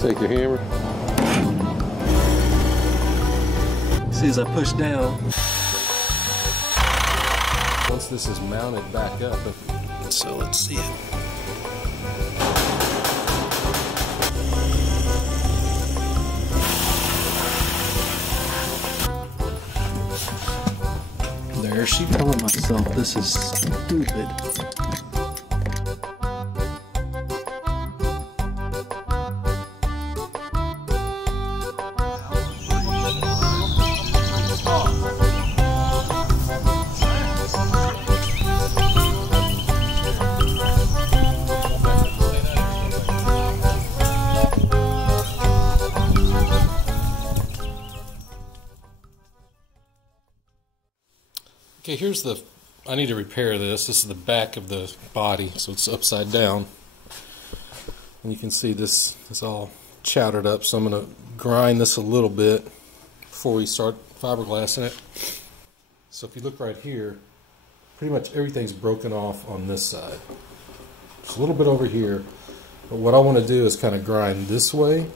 Take your hammer. See, as I push down. Once this is mounted back up, So let's see it. There she telling myself this is stupid. okay, here's the, I need to repair this. This is the back of the body, so it's upside down. And you can see this is all chowdered up, so I'm going to grind this a little bit before we start fiberglassing it. So if you look right here, pretty much everything's broken off on this side. Just a little bit over here. But what I want to do is kind of grind this way.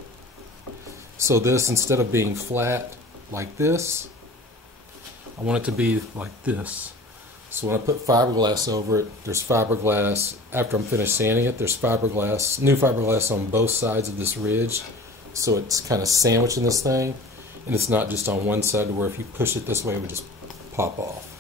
So this, instead of being flat like this, I want it to be like this. So when I put fiberglass over it, there's fiberglass. After I'm finished sanding it, there's fiberglass, new fiberglass on both sides of this ridge. So it's kind of sandwiched in this thing. And it's not just on one side, where if you push it this way, it would just pop off.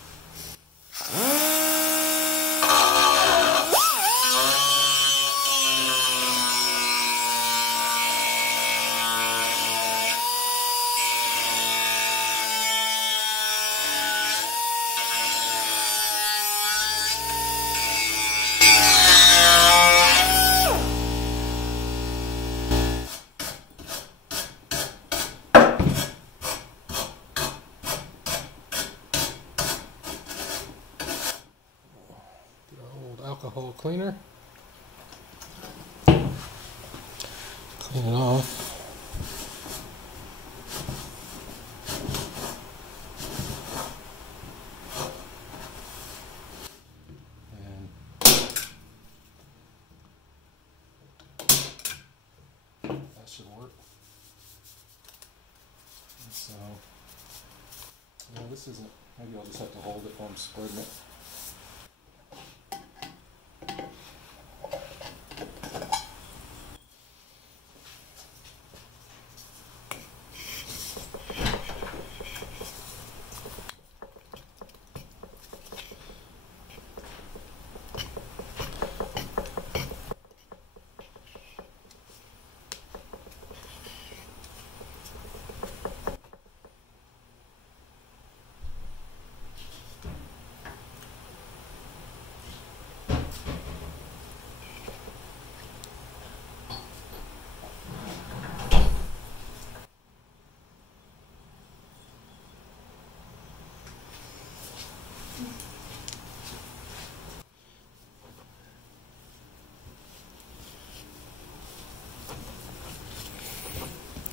Alcohol cleaner. Clean it off. And that should work. And so, no, this isn't, maybe I'll just have to hold it while I'm spreading it.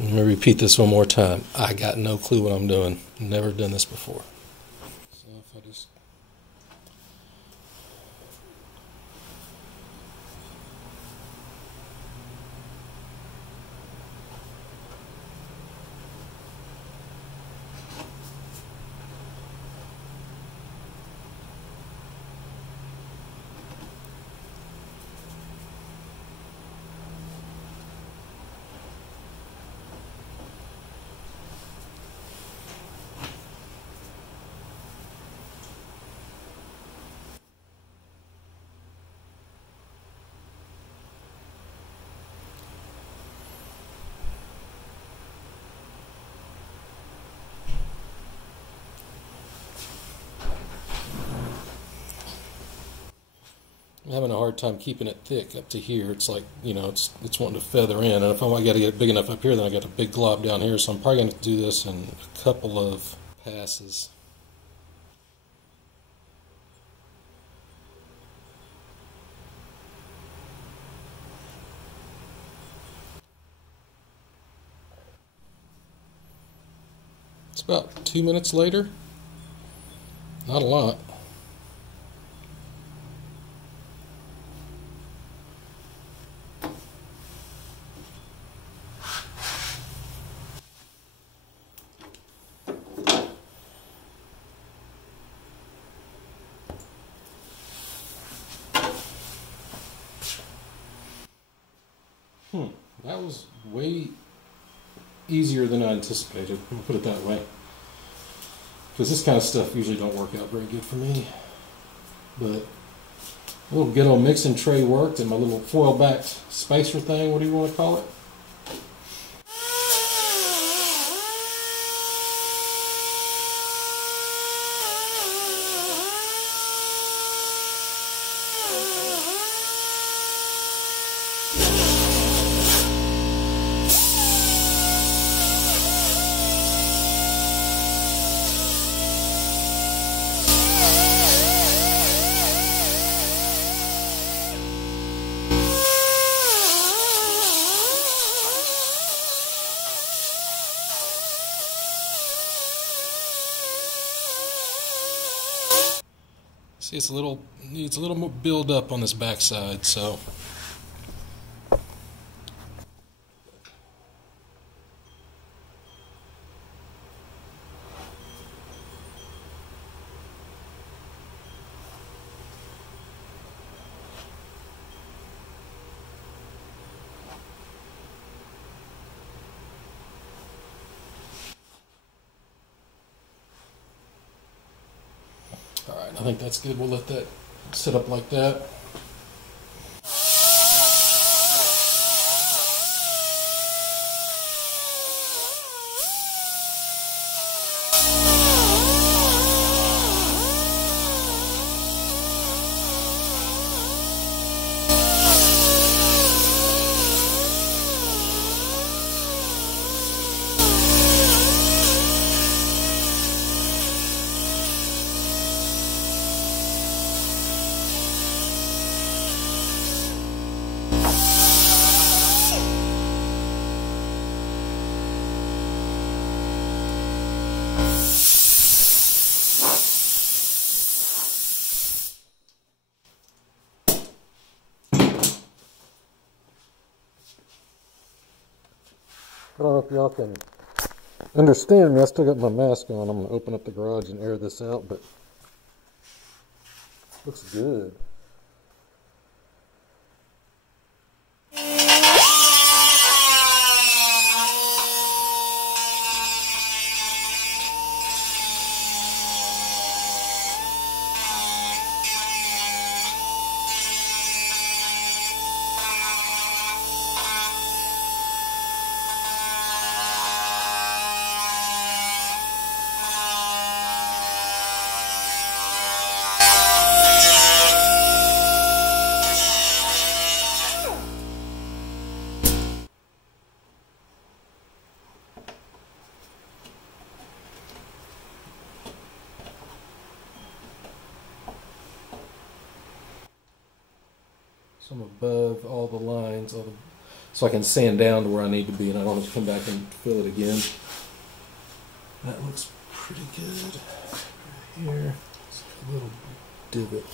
Let me repeat this one more time. I got no clue what I'm doing. Never done this before. So if I just... I'm having a hard time keeping it thick up to here. It's like, you know, it's wanting to feather in. And if I got to get it big enough up here, then I got a big glob down here. So I'm probably going to do this in a couple of passes. It's about 2 minutes later. Not a lot. That was way easier than I anticipated. I'll put it that way. Because this kind of stuff usually don't work out very good for me. But a little ghetto mixing tray worked, and my little foil-backed spacer thing, what do you want to call it? See, it's needs a little more build up on this backside, so. Alright, I think that's good. We'll let that sit up like that. I don't know if y'all can understand me. I still got my mask on. I'm going to open up the garage and air this out, but looks good. So I'm above all the lines, so I can sand down to where I need to be, and I don't have to come back and fill it again. That looks pretty good. Right here, it's a little divot.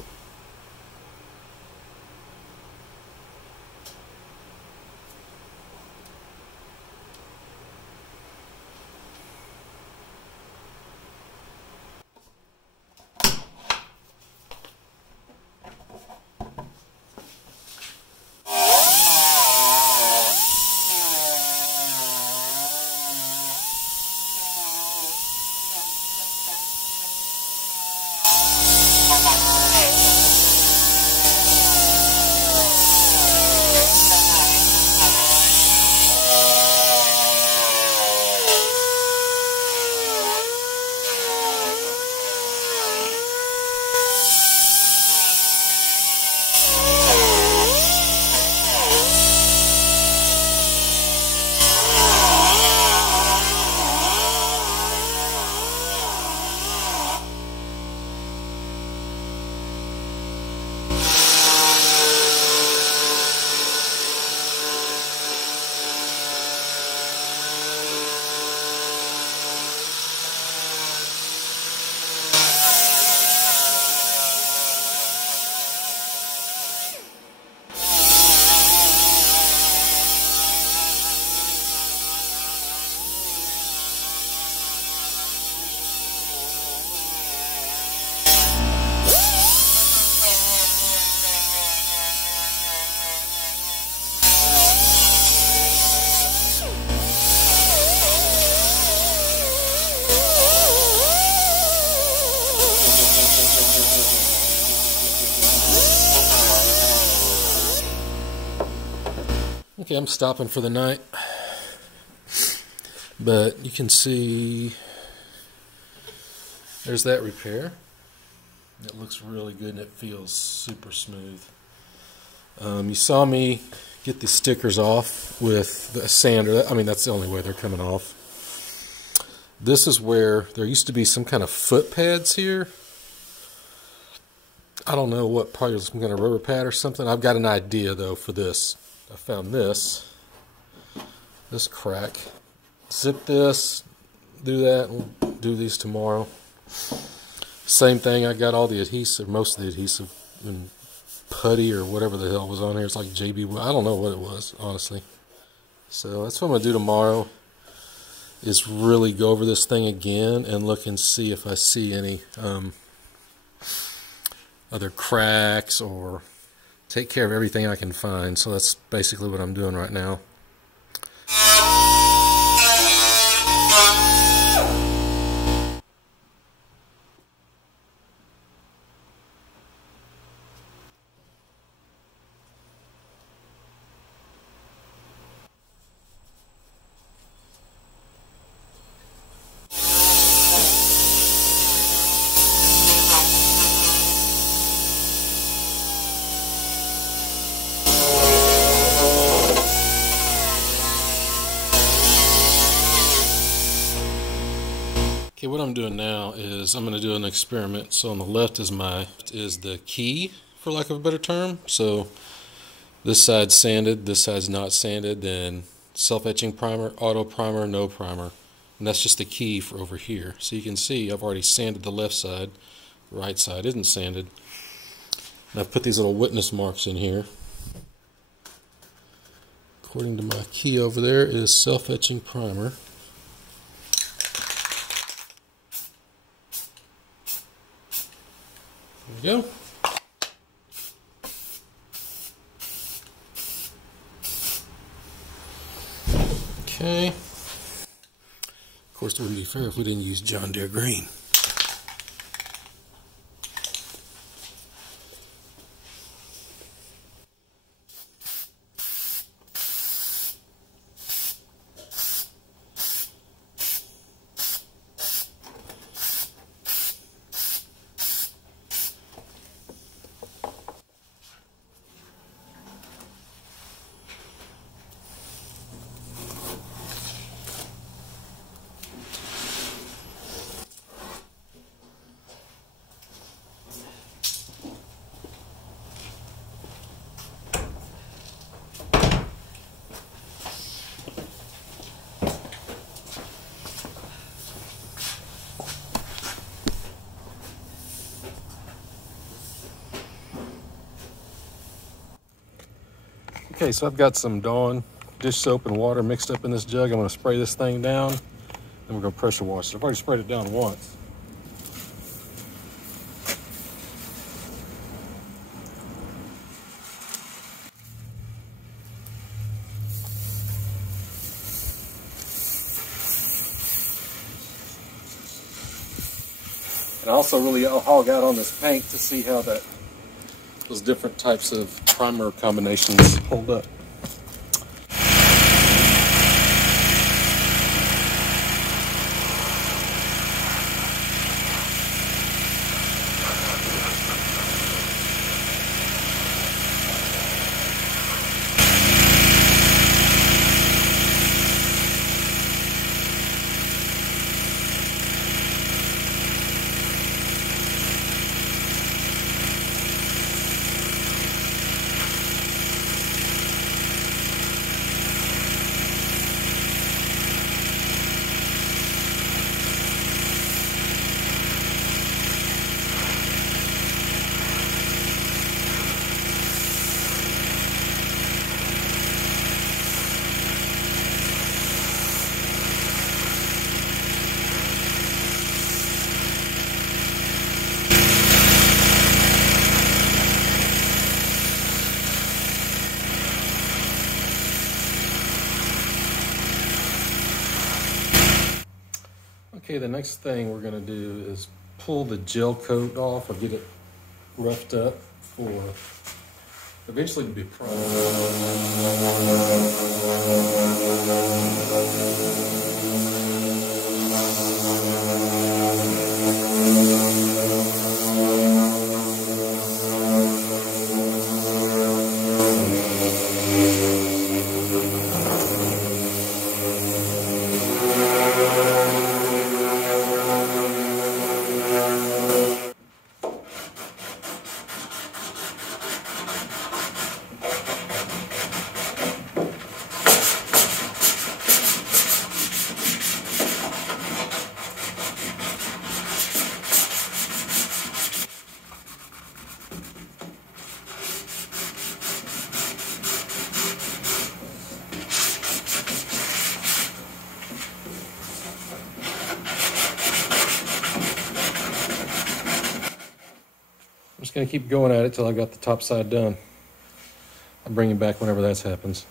Okay, I'm stopping for the night, but you can see there's that repair. It looks really good and it feels super smooth. You saw me get the stickers off with the sander. I mean, that's the only way they're coming off. This is where there used to be some kind of foot pads here. I don't know what, probably some kind of rubber pad or something. I've got an idea though for this. I found this crack. Zip this, do that, and do these tomorrow. Same thing, I got all the adhesive, most of the adhesive and putty or whatever the hell was on here. It's like JB, I don't know what it was, honestly. So that's what I'm going to do tomorrow, is really go over this thing again and look and see if I see any other cracks, or take care of everything I can find. So that's basically what I'm doing right now. Okay, what I'm doing now is I'm going to do an experiment. So on the left is the key, for lack of a better term. So this side's sanded, this side's not sanded, then self-etching primer, auto primer, no primer. And that's just the key for over here. So you can see I've already sanded the left side, the right side isn't sanded. And I've put these little witness marks in here. According to my key over there is self-etching primer. There we go. Okay. Of course, it wouldn't be fair if we didn't use John Deere green. Okay, so I've got some Dawn dish soap and water mixed up in this jug. I'm going to spray this thing down, and we're going to pressure wash it. I've already sprayed it down once. And I also really hog out on this paint to see how those different types of primer combinations hold up. Okay, the next thing we're going to do is pull the gel coat off or get it roughed up for eventually to be primed. gonna keep going at it till I got the top side done. I'll bring you back whenever that happens.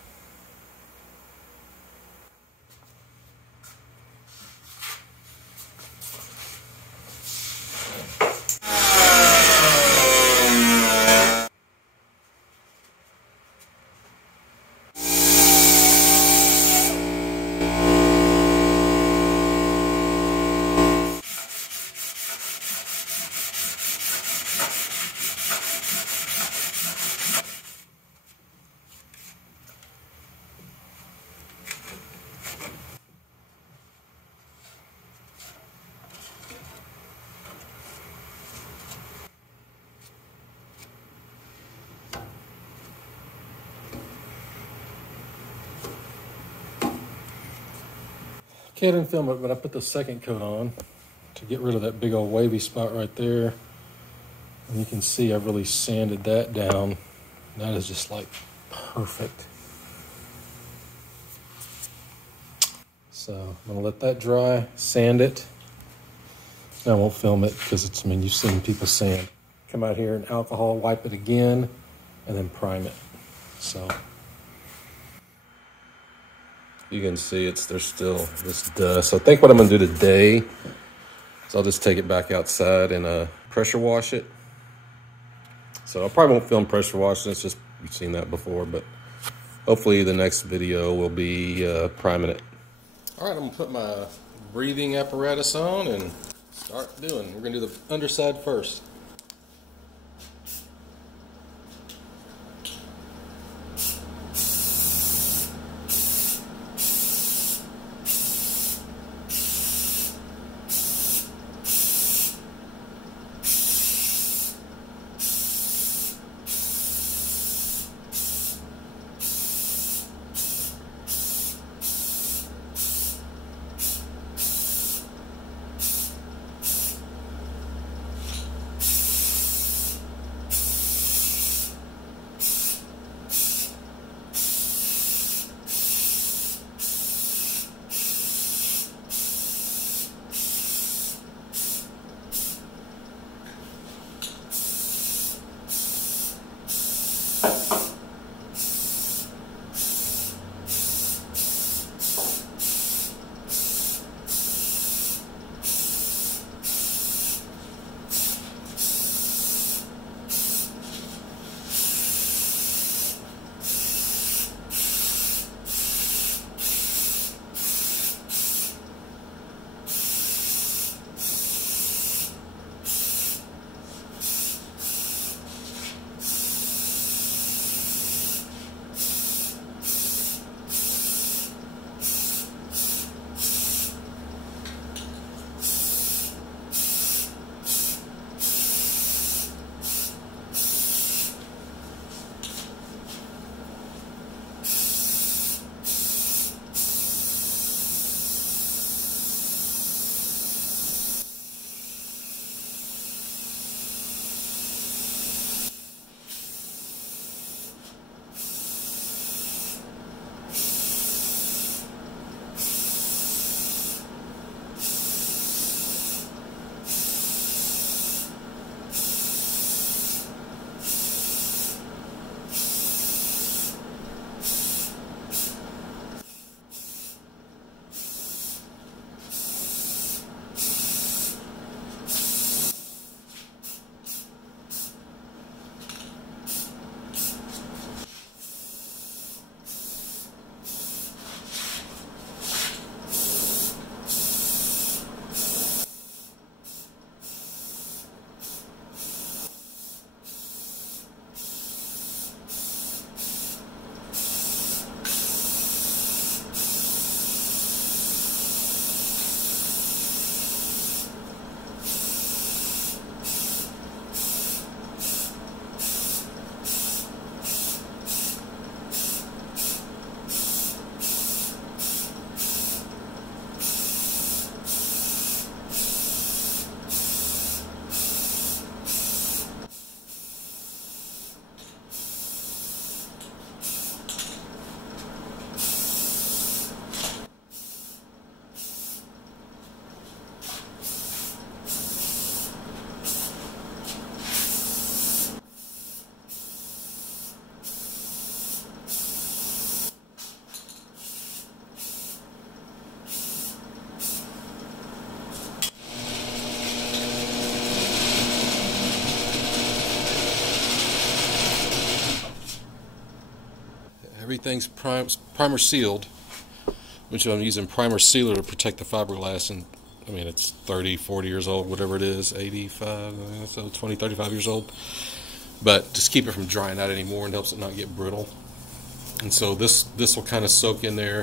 Okay, I didn't film it, but I put the second coat on to get rid of that big old wavy spot right there. And you can see I've really sanded that down. That is just like perfect. So I'm gonna let that dry, sand it. I won't film it because it's, I mean, you've seen people sand. Come out here and alcohol, wipe it again, and then prime it. So you can see there's still this dust. So I think what I'm gonna do today is I'll just take it back outside and pressure wash it. So I probably won't film pressure washing. It's just, you've seen that before, but hopefully the next video will be priming it. All right, I'm gonna put my breathing apparatus on and start doing. We're gonna do the underside first. everything's primer sealed, which I'm using primer sealer to protect the fiberglass, and I mean it's 30, 40 years old, whatever it is, 85, so 20, 35 years old. But just keep it from drying out anymore and helps it not get brittle. And so this will kind of soak in there,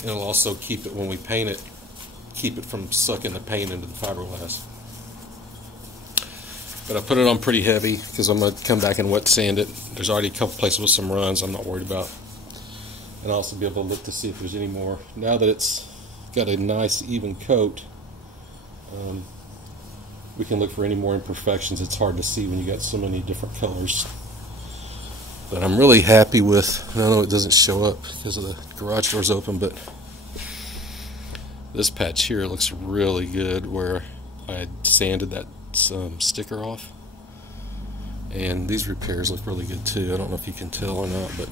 and it'll also keep it, when we paint it, keep it from sucking the paint into the fiberglass. But I put it on pretty heavy because I'm going to come back and wet sand it. There's already a couple places with some runs I'm not worried about. And I'll also be able to look to see if there's any more. Now that it's got a nice even coat, we can look for any more imperfections. It's hard to see when you got so many different colors. But I'm really happy with, I know it doesn't show up because of the garage door's open, but this patch here looks really good where I had sanded that sticker off. And these repairs look really good too. I don't know if you can tell or not, but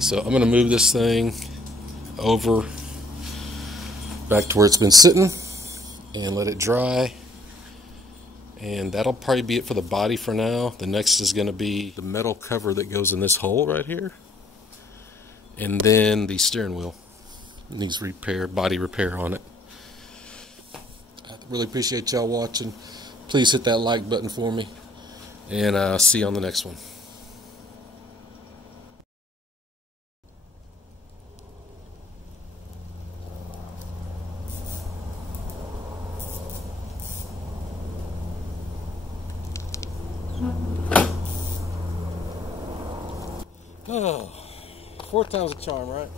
so I'm going to move this thing over back to where it's been sitting and let it dry, and that'll probably be it for the body for now. The next is going to be the metal cover that goes in this hole right here, and then the steering wheel needs repair, body repair on it. I really appreciate y'all watching. Please hit that like button for me, and see you on the next one. Oh, 4 times a charm, right?